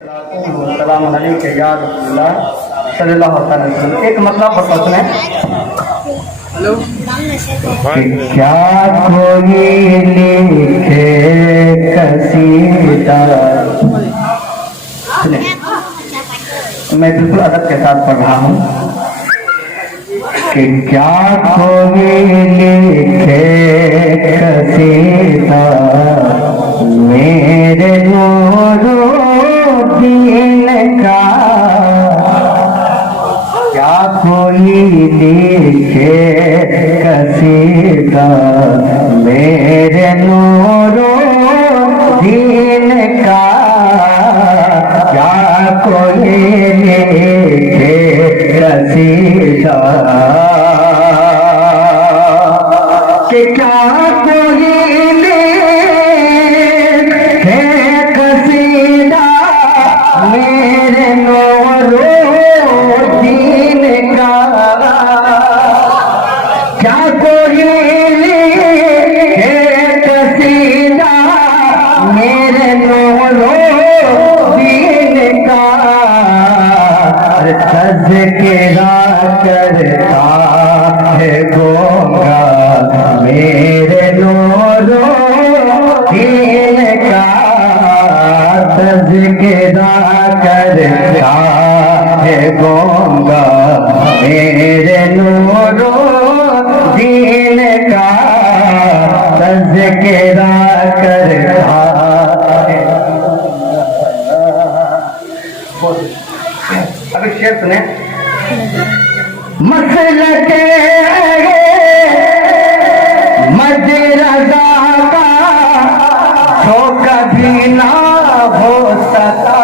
एक मतलब बताते हैं। हेलो, क्या कोई लिखे कसीदा। मैं बिल्कुल अदब के साथ पढ़ रहा हूँ कि क्या कोई लिखे कसीदा मेरे नूरो दीन का। क्या कोई लिखे कसीदा मेरे नूरो दीन का। क्या कोई लिखे कसीदा कि क्या कोई लिखे कसीदा मेरे नूरो दीन का। क्या कोई लिखे कसीदा मेरे नूरो दीन का। तज़किरा करता है गोंगा मेरे नूरो दीन का। तज़किरा करता है गोंगा मेरे नूरो दीन का। तज़किरा करता है। अभी शेर सुने। मसलके मदरसा का तो कभी ना हो सका।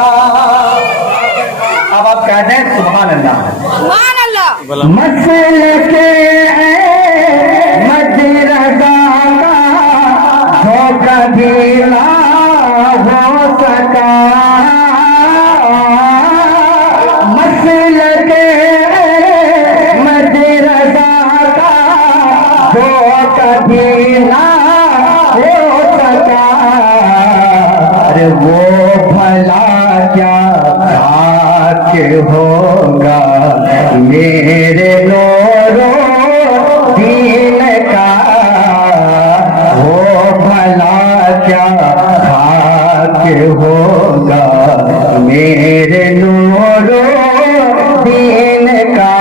अब आप कह दें सुभान अल्लाह, सुभान अल्लाह। मसलके मदरसा का तो कभी ना हो सका। कभी ना हो सका। अरे वो भला क्या भाग्य होगा मेरे नूरो दीन का। वो भला क्या भाग्य होगा मेरे नूरो दीन का।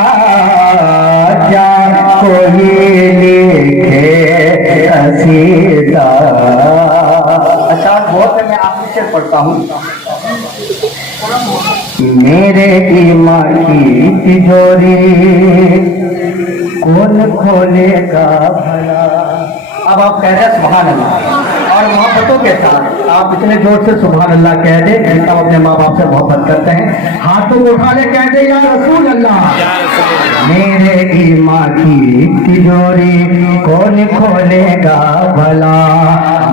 क्या कोई कसीदा। अच्छा बहुत है, मैं आपसे शेर पढ़ता हूँ। मेरे ईमान की तिजोरी कौन खोलेगा भला। अब आप कह रहे हैं सुभान अल्लाह और मोहब्बतों के साथ आप इतने जोर से सुभान अल्लाह कह दे। हम अपने माँ बाप से मोहब्बत करते हैं। हाथों को उठा ले कह दे या रसूल अल्लाह। मेरे ईमान की तिजोरी कौन खोलेगा भला।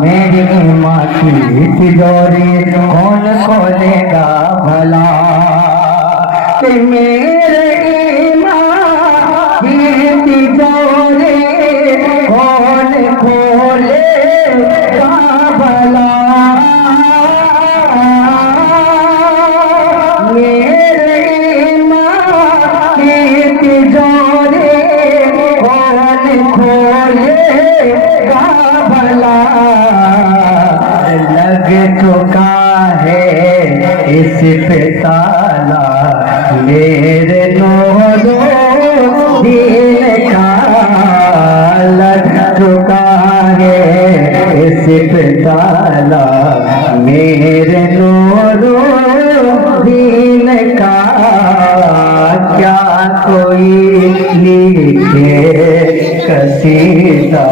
मेरी ईमान की तिजोरी कौन खोलेगा भला। कि मेरे ईमान की तिजोरी कौन खोलेगा भला। मेरे ईमान की तिजोरी कौन खोलेगा भला। लग चुका है इस पे ताला मेरे नूरो दीन का। लग चुका है इस पे ताला मेरे नूरो दीन का। क्या कोई लिखे कसीदा।